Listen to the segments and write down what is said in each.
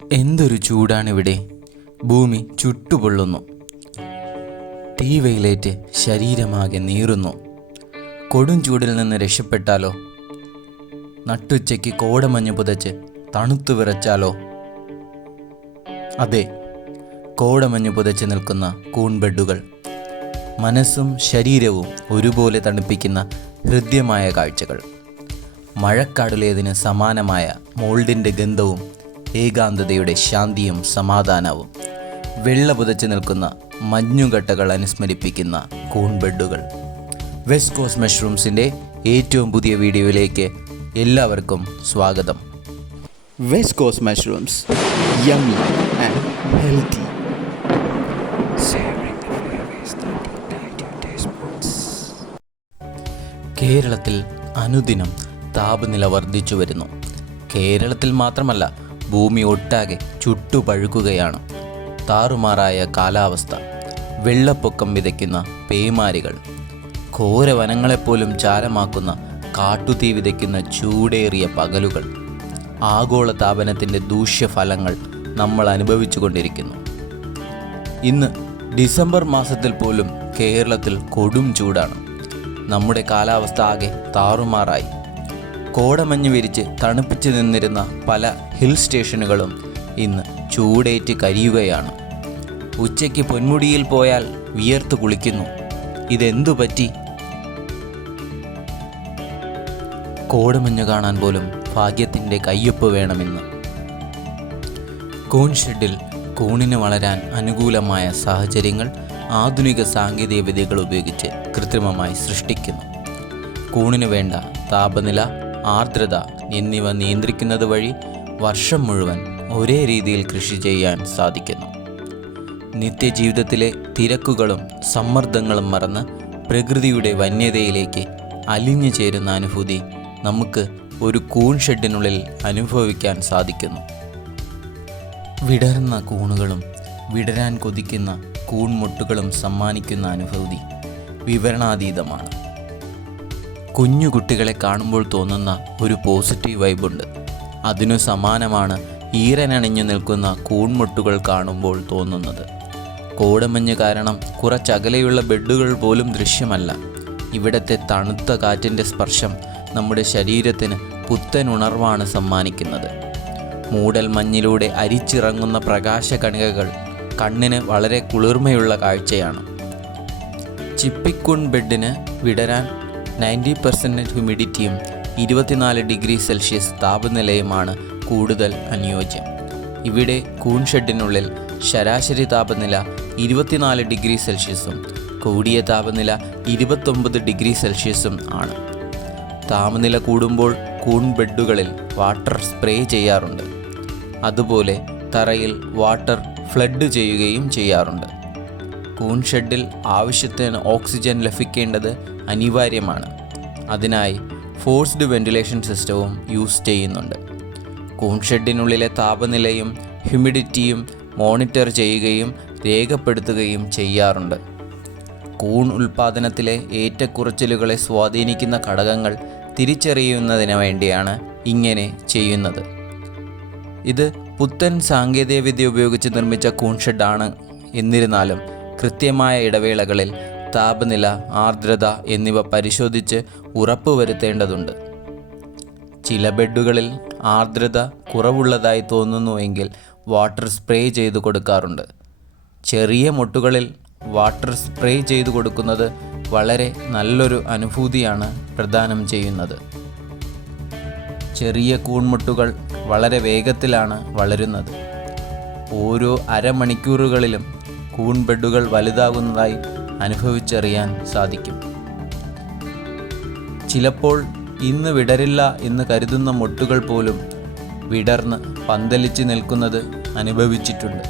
എന്തൊരു ചൂടാണിവിടെ. ഭൂമി ചുട്ടുപൊള്ളുന്നു. തീവെയിലേറ്റ് ശരീരമാകെ നീറുന്നു. കൊടും ചൂടിൽ നിന്ന് രക്ഷപ്പെട്ടാലോ? നട്ടുച്ചയ്ക്ക് കോടമഞ്ഞ് പുതച്ച് തണുത്തു വിറച്ചാലോ? അതെ, കോടമഞ്ഞ് പുതച്ച് നിൽക്കുന്ന കൂൺബെഡുകൾ. മനസ്സും ശരീരവും ഒരുപോലെ തണുപ്പിക്കുന്ന ഹൃദ്യമായ കാഴ്ചകൾ. മഴക്കാടുലേതിന് സമാനമായ മോൾഡിൻ്റെ ഗന്ധവും ഏകാന്തതയുടെ ശാന്തിയും സമാധാനവും. വെള്ള പുതച്ച് നിൽക്കുന്ന മഞ്ഞുകട്ടകൾ അനുസ്മരിപ്പിക്കുന്ന കൂൺബെഡുകൾ. വെസ്റ്റ് കോസ്റ്റ് മഷ്റൂംസിൻ്റെ ഏറ്റവും പുതിയ വീഡിയോയിലേക്ക് എല്ലാവർക്കും സ്വാഗതം. West cost mushrooms, yummy and healthy. കേരളത്തിൽ അനുദിനം താപനില വർദ്ധിച്ചു വരുന്നു. കേരളത്തിൽ മാത്രമല്ല, ഭൂമി ഒട്ടാകെ ചുട്ടുപഴുക്കുകയാണ്. താറുമാറായ കാലാവസ്ഥ, വെള്ളപ്പൊക്കം വിതയ്ക്കുന്ന പേമാരികൾ, ഘോരവനങ്ങളെപ്പോലും ചാരമാക്കുന്ന കാട്ടുതീ വിതയ്ക്കുന്ന ചൂടേറിയ പകലുകൾ. ആഗോള താപനത്തിൻ്റെ ദൂഷ്യഫലങ്ങൾ നമ്മൾ അനുഭവിച്ചു കൊണ്ടിരിക്കുന്നു. ഇന്ന് ഡിസംബർ മാസത്തിൽ പോലും കേരളത്തിൽ കൊടും ചൂടാണ്. നമ്മുടെ കാലാവസ്ഥ ആകെ താറുമാറായി. കോടമഞ്ഞ് വിരിച്ച് തണുപ്പിച്ച് നിന്നിരുന്ന പല ഹിൽ സ്റ്റേഷനുകളും ഇന്ന് ചൂടേറ്റ് കരിയുകയാണ്. ഉച്ചയ്ക്ക് പൊന്മുടിയിൽ പോയാൽ വിയർത്ത് കുളിക്കുന്നു. ഇതെന്തു പറ്റി? കോടമഞ്ഞ് കാണാൻ പോലും ഭാഗ്യത്തിൻ്റെ കയ്യൊപ്പ് വേണമെന്ന്. കൂൺ ഷെഡിൽ കൂണിന് വളരാൻ അനുകൂലമായ സാഹചര്യങ്ങൾ ആധുനിക സാങ്കേതിക വിദ്യകൾ ഉപയോഗിച്ച് കൃത്രിമമായി സൃഷ്ടിക്കുന്നു. കൂണിന് വേണ്ട താപനില, ആർദ്രത എന്നിവ നിയന്ത്രിക്കുന്നത് വഴി വർഷം മുഴുവൻ ഒരേ രീതിയിൽ കൃഷി ചെയ്യാൻ സാധിക്കുന്നു. നിത്യജീവിതത്തിലെ തിരക്കുകളും സമ്മർദ്ദങ്ങളും മറന്ന് പ്രകൃതിയുടെ വന്യതയിലേക്ക് അലിഞ്ഞു ചേരുന്ന അനുഭൂതി നമുക്ക് ഒരു കൂൺ ഷെഡിനുള്ളിൽ അനുഭവിക്കാൻ സാധിക്കുന്നു. വിടർന്ന കൂണുകളും വിടരാൻ കൊതിക്കുന്ന കൂൺമുട്ടുകളും സമ്മാനിക്കുന്ന അനുഭൂതി വിവരണാതീതമാണ്. കുഞ്ഞു കുട്ടികളെ കാണുമ്പോൾ തോന്നുന്ന ഒരു പോസിറ്റീവ് വൈബുണ്ട്. അതിനു സമാനമാണ് ഈറനണിഞ്ഞു നിൽക്കുന്ന കൂൺമുട്ടുകൾ കാണുമ്പോൾ തോന്നുന്നത്. കോടമഞ്ഞ് കാരണം കുറച്ചകലെയുള്ള ബെഡുകൾ പോലും ദൃശ്യമല്ല. ഇവിടത്തെ തണുത്ത കാറ്റിൻ്റെ സ്പർശം നമ്മുടെ ശരീരത്തിന് പുത്തൻ ഉണർവാണ് സമ്മാനിക്കുന്നത്. മൂടൽ മഞ്ഞിലൂടെ അരിച്ചിറങ്ങുന്ന പ്രകാശകണികകൾ കണ്ണിന് വളരെ കുളിർമയുള്ള കാഴ്ചയാണ്. ചിപ്പിക്കൂൺ ബെഡിന് വിടരാൻ 90% ഹ്യൂമിഡിറ്റിയും 24 ഡിഗ്രി സെൽഷ്യസ് താപനിലയുമാണ് കൂടുതൽ അനുയോജ്യം. ഇവിടെ കൂൺ ഷെഡിനുള്ളിൽ ശരാശരി താപനില 24 ഡിഗ്രി സെൽഷ്യസും കൂടിയ താപനില 29 ഡിഗ്രി സെൽഷ്യസും ആണ്. താപനില കൂടുമ്പോൾ കൂൺ ബെഡുകളിൽ വാട്ടർ സ്പ്രേ ചെയ്യാറുണ്ട്. അതുപോലെ തറയിൽ വാട്ടർ ഫ്ലഡ് ചെയ്യുകയും ചെയ്യാറുണ്ട്. കൂൺ ഷെഡിൽ ആവശ്യത്തിന് ഓക്സിജൻ ലഭിക്കേണ്ടത് അനിവാര്യമാണ്. അതിനായി ഫോഴ്സ്ഡ് വെന്റിലേഷൻ സിസ്റ്റവും യൂസ് ചെയ്യുന്നുണ്ട്. കൂൺ ഷെഡിനുള്ളിലെ താപനിലയും ഹ്യൂമിഡിറ്റിയും മോണിറ്റർ ചെയ്യുകയും രേഖപ്പെടുത്തുകയും ചെയ്യാറുണ്ട്. കൂൺ ഉൽപ്പാദനത്തിലെ ഏറ്റക്കുറച്ചിലുകളെ സ്വാധീനിക്കുന്ന ഘടകങ്ങൾ തിരിച്ചറിയുന്നതിന് വേണ്ടിയാണ് ഇങ്ങനെ ചെയ്യുന്നത്. ഇത് പുത്തൻ സാങ്കേതികവിദ്യ ഉപയോഗിച്ച് നിർമ്മിച്ച കൂൺ ഷെഡാണ്. എന്നിരുന്നാലും കൃത്യമായ ഇടവേളകളിൽ താപനില, ആർദ്രത എന്നിവ പരിശോധിച്ച് ഉറപ്പുവരുത്തേണ്ടതുണ്ട്. ചില ബെഡുകളിൽ ആർദ്രത കുറവുള്ളതായി തോന്നുന്നുവെങ്കിൽ വാട്ടർ സ്പ്രേ ചെയ്തു കൊടുക്കാറുണ്ട്. ചെറിയ മുട്ടുകളിൽ വാട്ടർ സ്പ്രേ ചെയ്തു കൊടുക്കുന്നത് വളരെ നല്ലൊരു അനുഭൂതിയാണ് പ്രദാനം ചെയ്യുന്നത്. ചെറിയ കൂൺമുട്ടുകൾ വളരെ വേഗത്തിലാണ് വളരുന്നത്. ഓരോ അരമണിക്കൂറുകളിലും കൂൺ ബെഡുകൾ വലുതാകുന്നതായി അനുഭവിച്ചറിയാൻ സാധിക്കും. ചിലപ്പോൾ ഇന്ന് വിടരില്ല എന്ന് കരുതുന്ന മൊട്ടുകൾ പോലും വിടർന്ന് പന്തലിച്ച് നിൽക്കുന്നത് അനുഭവിച്ചിട്ടുണ്ട്.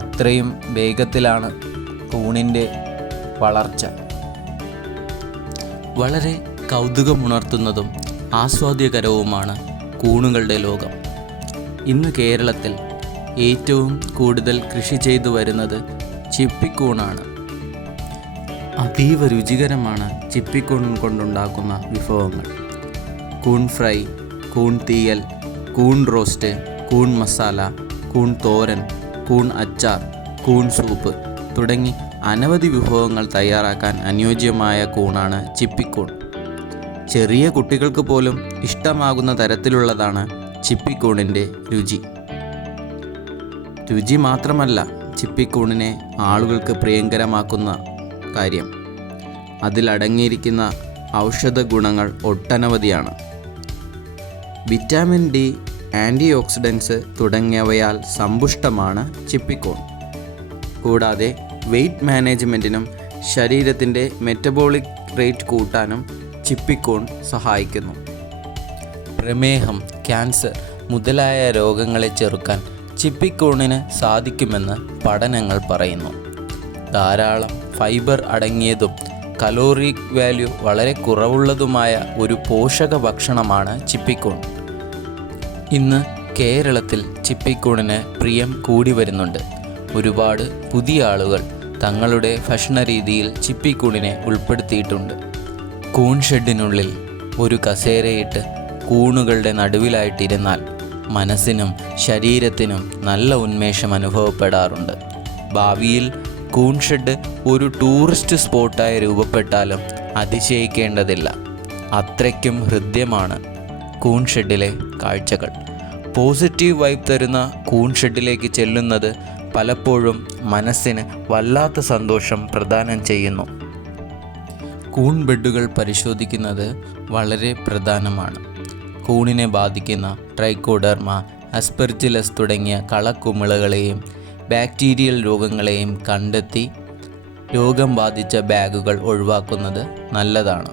അത്രയും വേഗത്തിലാണ് കൂണിൻ്റെ വളർച്ച. വളരെ കൗതുകമുണർത്തുന്നതും ആസ്വാദ്യകരവുമാണ് കൂണുകളുടെ ലോകം. ഇന്ന് കേരളത്തിൽ ഏറ്റവും കൂടുതൽ കൃഷി ചെയ്തു വരുന്നത് ചിപ്പിക്കൂണാണ്. അതീവ രുചികരമാണ് ചിപ്പിക്കൂൺ കൊണ്ടുണ്ടാക്കുന്ന വിഭവങ്ങൾ. കൂൺ ഫ്രൈ, കൂൺ തീയൽ, കൂൺ റോസ്റ്റ്, കൂൺ മസാല, കൂൺ തോരൻ, കൂൺ അച്ചാർ, കൂൺ സൂപ്പ് തുടങ്ങി അനവധി വിഭവങ്ങൾ തയ്യാറാക്കാൻ അനുയോജ്യമായ കൂണാണ് ചിപ്പിക്കൂൺ. ചെറിയ കുട്ടികൾക്ക് പോലും ഇഷ്ടമാകുന്ന തരത്തിലുള്ളതാണ് ചിപ്പിക്കൂണിൻ്റെ രുചി. രുചി മാത്രമല്ല ചിപ്പിക്കൂണിനെ ആളുകൾക്ക് പ്രിയങ്കരമാക്കുന്ന കാര്യം, അതിലടങ്ങിയിരിക്കുന്ന ഔഷധ ഗുണങ്ങൾ ഒട്ടനവധിയാണ്. വിറ്റാമിൻ ഡി, ആൻറ്റി ഓക്സിഡൻസ് തുടങ്ങിയവയാൽ സമ്പുഷ്ടമാണ് ചിപ്പിക്കൂൺ. കൂടാതെ വെയ്റ്റ് മാനേജ്മെൻറ്റിനും ശരീരത്തിൻ്റെ മെറ്റബോളിക് റേറ്റ് കൂട്ടാനും ചിപ്പിക്കൂൺ സഹായിക്കുന്നു. പ്രമേഹം, ക്യാൻസർ മുതലായ രോഗങ്ങളെ ചെറുക്കാൻ ചിപ്പിക്കൂണിന് സാധിക്കുമെന്ന് പഠനങ്ങൾ പറയുന്നു. ധാരാളം ഫൈബർ അടങ്ങിയതും കലോറിക് വാല്യൂ വളരെ കുറവുള്ളതുമായ ഒരു പോഷക ഭക്ഷണമാണ് ചിപ്പിക്കൂൺ. ഇന്ന് കേരളത്തിൽ ചിപ്പിക്കൂണിന് പ്രിയം കൂടി വരുന്നുണ്ട്. ഒരുപാട് പുതിയ ആളുകൾ തങ്ങളുടെ ഭക്ഷണ രീതിയിൽ ചിപ്പിക്കൂണിനെ ഉൾപ്പെടുത്തിയിട്ടുണ്ട്. കൂൺ ഷെഡിനുള്ളിൽ ഒരു കസേരയിട്ട് കൂണുകളുടെ നടുവിലായിട്ടിരുന്നാൽ മനസ്സിനും ശരീരത്തിനും നല്ല ഉന്മേഷം അനുഭവപ്പെടാറുണ്ട്. ഭാവിയിൽ കൂൺ ഷെഡ് ഒരു ടൂറിസ്റ്റ് സ്പോട്ടായി രൂപപ്പെട്ടാലും അതിശയിക്കേണ്ടതില്ല. അത്രയ്ക്കും ഹൃദ്യമാണ് കൂൺ ഷെഡിലെ കാഴ്ചകൾ. പോസിറ്റീവ് വൈബ് തരുന്ന കൂൺ ഷെഡിലേക്ക് ചെല്ലുന്നത് പലപ്പോഴും മനസ്സിന് വല്ലാത്ത സന്തോഷം പ്രദാനം ചെയ്യുന്നു. കൂൺ ബെഡുകൾ പരിശോധിക്കുന്നത് വളരെ പ്രധാനമാണ്. കൂണിനെ ബാധിക്കുന്ന ട്രൈക്കോഡെർമ, അസ്പെർജിലസ് തുടങ്ങിയ കളക്കുമിളകളെയും ബാക്ടീരിയൽ രോഗങ്ങളെയും കണ്ടെത്തി രോഗം ബാധിച്ച ബാഗുകൾ ഒഴിവാക്കുന്നത് നല്ലതാണ്.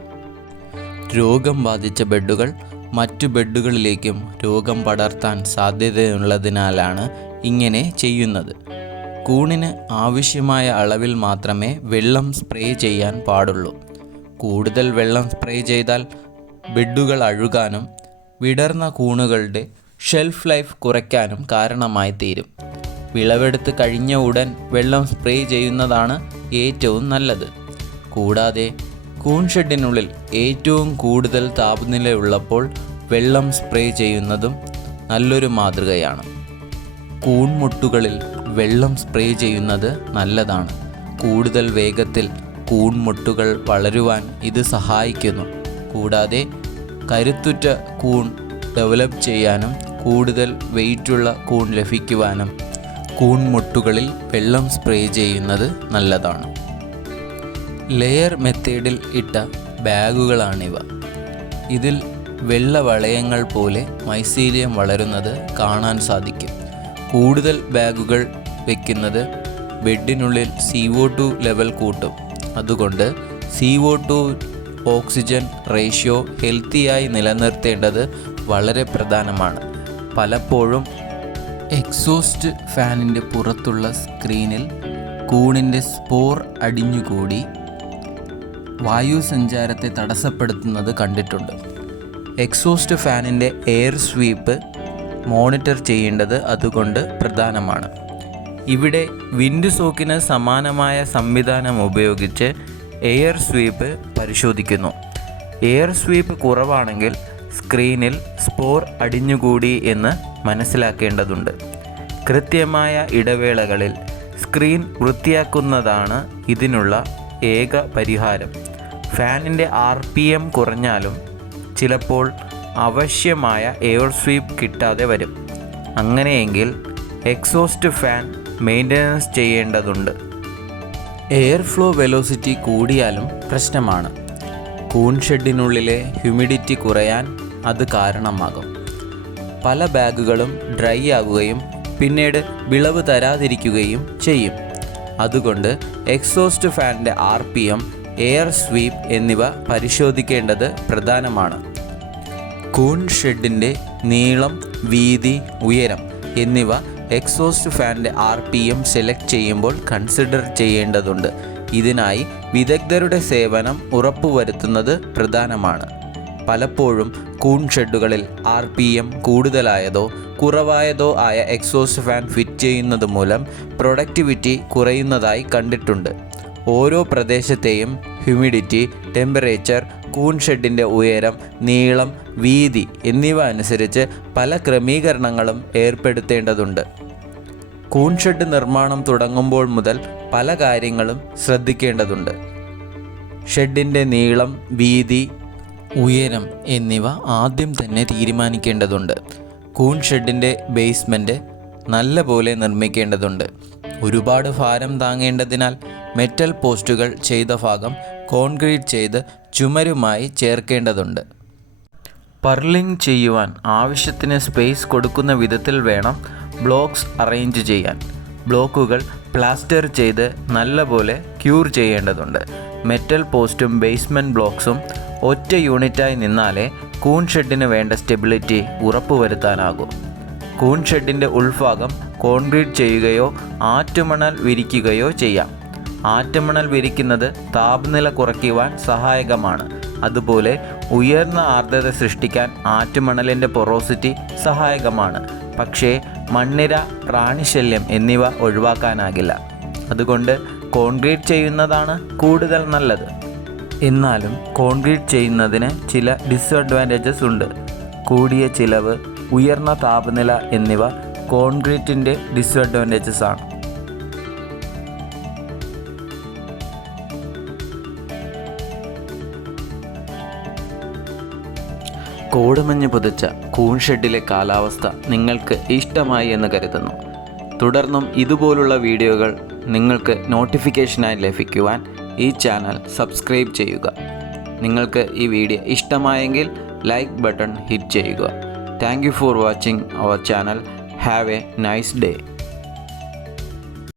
രോഗം ബാധിച്ച ബെഡുകൾ മറ്റു ബെഡുകളിലേക്കും രോഗം പടർത്താൻ സാധ്യതയുള്ളതിനാലാണ് ഇങ്ങനെ ചെയ്യുന്നത്. കൂണിന് ആവശ്യമായ അളവിൽ മാത്രമേ വെള്ളം സ്പ്രേ ചെയ്യാൻ പാടുള്ളൂ. കൂടുതൽ വെള്ളം സ്പ്രേ ചെയ്താൽ ബെഡുകൾ അഴുകാനും വിടർന്ന കൂണുകളുടെ ഷെൽഫ് ലൈഫ് കുറയ്ക്കാനും കാരണമായി തീരും. വിളവെടുത്ത് കഴിഞ്ഞ ഉടൻ വെള്ളം സ്പ്രേ ചെയ്യുന്നതാണ് ഏറ്റവും നല്ലത്. കൂടാതെ കൂൺ ഷെഡിനുള്ളിൽ ഏറ്റവും കൂടുതൽ താപനിലയുള്ളപ്പോൾ വെള്ളം സ്പ്രേ ചെയ്യുന്നതും നല്ലൊരു മാതൃകയാണ്. കൂൺമുട്ടുകളിൽ വെള്ളം സ്പ്രേ ചെയ്യുന്നത് നല്ലതാണ്. കൂടുതൽ വേഗത്തിൽ കൂൺമുട്ടുകൾ വളരുവാൻ ഇത് സഹായിക്കുന്നു. കൂടാതെ കരുത്തുറ്റ കൂൺ ഡെവലപ്പ് ചെയ്യാനും കൂടുതൽ വെയിറ്റുള്ള കൂൺ ലഭിക്കുവാനും കൂൺമുട്ടുകളിൽ വെള്ളം സ്പ്രേ ചെയ്യുന്നത് നല്ലതാണ്. ലെയർ മെത്തേഡിൽ ഇട്ട ബാഗുകളാണിവ. ഇതിൽ വെള്ള വളയങ്ങൾ പോലെ മൈസീലിയം വളരുന്നത് കാണാൻ സാധിക്കും. കൂടുതൽ ബാഗുകൾ വയ്ക്കുന്നത് ബെഡിനുള്ളിൽ CO2 ലെവൽ കൂട്ടും. അതുകൊണ്ട് CO2 ഓക്സിജൻ റേഷ്യോ ഹെൽത്തിയായി നിലനിർത്തേണ്ടത് വളരെ പ്രധാനമാണ്. പലപ്പോഴും എക്സോസ്റ്റ് ഫാനിൻ്റെ പുറത്തുള്ള സ്ക്രീനിൽ കൂണിൻ്റെ സ്പോർ അടിഞ്ഞുകൂടി വായുസഞ്ചാരത്തെ തടസ്സപ്പെടുത്തുന്നത് കണ്ടിട്ടുണ്ട്. എക്സോസ്റ്റ് ഫാനിൻ്റെ എയർ സ്വീപ്പ് മോണിറ്റർ ചെയ്യേണ്ടത് അതുകൊണ്ട് പ്രധാനമാണ്. ഇവിടെ വിൻഡ് സോക്കിന് സമാനമായ സംവിധാനം ഉപയോഗിച്ച് എയർ സ്വീപ്പ് പരിശോധിക്കുന്നു. എയർ സ്വീപ്പ് കുറവാണെങ്കിൽ സ്ക്രീനിൽ സ്പോർ അടിഞ്ഞുകൂടി എന്ന് മനസ്സിലാക്കേണ്ടതുണ്ട്. കൃത്യമായ ഇടവേളകളിൽ സ്ക്രീൻ വൃത്തിയാക്കുന്നതാണ് ഇതിനുള്ള ഏക പരിഹാരം. ഫാനിൻ്റെ RPM കുറഞ്ഞാലും ചിലപ്പോൾ ആവശ്യമായ എയർ സ്വീപ്പ് കിട്ടാതെ വരും. അങ്ങനെയെങ്കിൽ എക്സോസ്റ്റ് ഫാൻ മെയിൻ്റനൻസ് ചെയ്യേണ്ടതുണ്ട്. എയർ ഫ്ലോ വെലോസിറ്റി കൂടിയാലും പ്രശ്നമാണ്. കൂൺ ഷെഡിനുള്ളിലെ ഹ്യൂമിഡിറ്റി കുറയാൻ അത് കാരണമാകും. പല ബാഗുകളും ഡ്രൈ ആകുകയും പിന്നീട് വിളവ് തരാതിരിക്കുകയും ചെയ്യും. അതുകൊണ്ട് എക്സോസ്റ്റ് ഫാനിൻ്റെ RPM, എയർ സ്വീപ്പ് എന്നിവ പരിശോധിക്കേണ്ടത് പ്രധാനമാണ്. കൂൺ ഷെഡിൻ്റെ നീളം, വീതി, ഉയരം എന്നിവ എക്സോസ്റ്റ് ഫാനിൻ്റെ RPM സെലക്ട് ചെയ്യുമ്പോൾ കൺസിഡർ ചെയ്യേണ്ടതുണ്ട്. ഇതിനായി വിദഗ്ധരുടെ സേവനം ഉറപ്പുവരുത്തുന്നത് പ്രധാനമാണ്. പലപ്പോഴും കൂൺ ഷെഡുകളിൽ RPM കൂടുതലായതോ കുറവായതോ ആയ എക്സോസ്റ്റ് ഫാൻ ഫിറ്റ് ചെയ്യുന്നത് മൂലം പ്രൊഡക്ടിവിറ്റി കുറയുന്നതായി കണ്ടിട്ടുണ്ട്. ഓരോ പ്രദേശത്തെയും ഹ്യൂമിഡിറ്റി, ടെമ്പറേച്ചർ, കൂൺ ഷെഡിൻ്റെ ഉയരം, നീളം, വീതി എന്നിവ അനുസരിച്ച് പല ക്രമീകരണങ്ങളും ഏർപ്പെടുത്തേണ്ടതുണ്ട്. കൂൺ ഷെഡ് നിർമ്മാണം തുടങ്ങുമ്പോൾ മുതൽ പല കാര്യങ്ങളും ശ്രദ്ധിക്കേണ്ടതുണ്ട്. ഷെഡിൻ്റെ നീളം, വീതി, ഉയരം എന്നിവ ആദ്യം തന്നെ തീരുമാനിക്കേണ്ടതുണ്ട്. കൂൺ ഷെഡിൻ്റെ ബേസ്മെൻറ്റ് നല്ല പോലെ നിർമ്മിക്കേണ്ടതുണ്ട്. ഒരുപാട് ഭാരം താങ്ങേണ്ടതിനാൽ മെറ്റൽ പോസ്റ്റുകൾ ചെയ്ത ഭാഗം കോൺക്രീറ്റ് ചെയ്ത് ചുമരുമായി ചേർക്കേണ്ടതുണ്ട്. പർലിംഗ് ചെയ്യുവാൻ ആവശ്യത്തിന് സ്പേസ് കൊടുക്കുന്ന വിധത്തിൽ വേണം ബ്ലോക്സ് അറേഞ്ച് ചെയ്യാൻ. ബ്ലോക്കുകൾ പ്ലാസ്റ്റർ ചെയ്ത് നല്ലപോലെ ക്യൂർ ചെയ്യേണ്ടതുണ്ട്. മെറ്റൽ പോസ്റ്റും ബേസ്മെൻറ്റ് ബ്ലോക്സും ഒറ്റ യൂണിറ്റായി നിന്നാലേ കൂൺ ഷെഡിന് വേണ്ട സ്റ്റെബിലിറ്റി ഉറപ്പുവരുത്താനാകൂ. കൂൺ ഷെഡിൻ്റെ ഉൾഭാഗം കോൺക്രീറ്റ് ചെയ്യുകയോ ആറ്റുമണൽ വിരിക്കുകയോ ചെയ്യാം. ആറ്റുമണൽ വിരിക്കുന്നത് താപനില കുറയ്ക്കുവാൻ സഹായകമാണ്. അതുപോലെ ഉയർന്ന ആർദ്രത സൃഷ്ടിക്കാൻ ആറ്റുമണലിൻ്റെ പൊറോസിറ്റി സഹായകമാണ്. പക്ഷേ മണ്ണിര, പ്രാണിശല്യം എന്നിവ ഒഴിവാക്കാനാകില്ല. അതുകൊണ്ട് കോൺക്രീറ്റ് ചെയ്യുന്നതാണ് കൂടുതൽ നല്ലത്. എന്നാലും കോൺക്രീറ്റ് ചെയ്യുന്നതിന് ചില ഡിസ്അഡ്വാൻറ്റേജസ് ഉണ്ട്. കൂടിയ ചിലവ്, ഉയർന്ന താപനില എന്നിവ കോൺക്രീറ്റിൻ്റെ ഡിസ്അഡ്വാൻറ്റേജസ് ആണ്. കോടമഞ്ഞ് പുതച്ച കൂൺ ഷെഡിലെ കാലാവസ്ഥ നിങ്ങൾക്ക് ഇഷ്ടമായി എന്ന് കരുതുന്നു. തുടർന്നും ഇതുപോലുള്ള വീഡിയോകൾ നിങ്ങൾക്ക് നോട്ടിഫിക്കേഷനായി ലഭിക്കുവാൻ ഈ ചാനൽ സബ്സ്ക്രൈബ് ചെയ്യുക. നിങ്ങൾക്ക് ഈ വീഡിയോ ഇഷ്ടമായെങ്കിൽ ലൈക്ക് ബട്ടൺ ഹിറ്റ് ചെയ്യുക. Thank you for watching our channel. Have a nice day.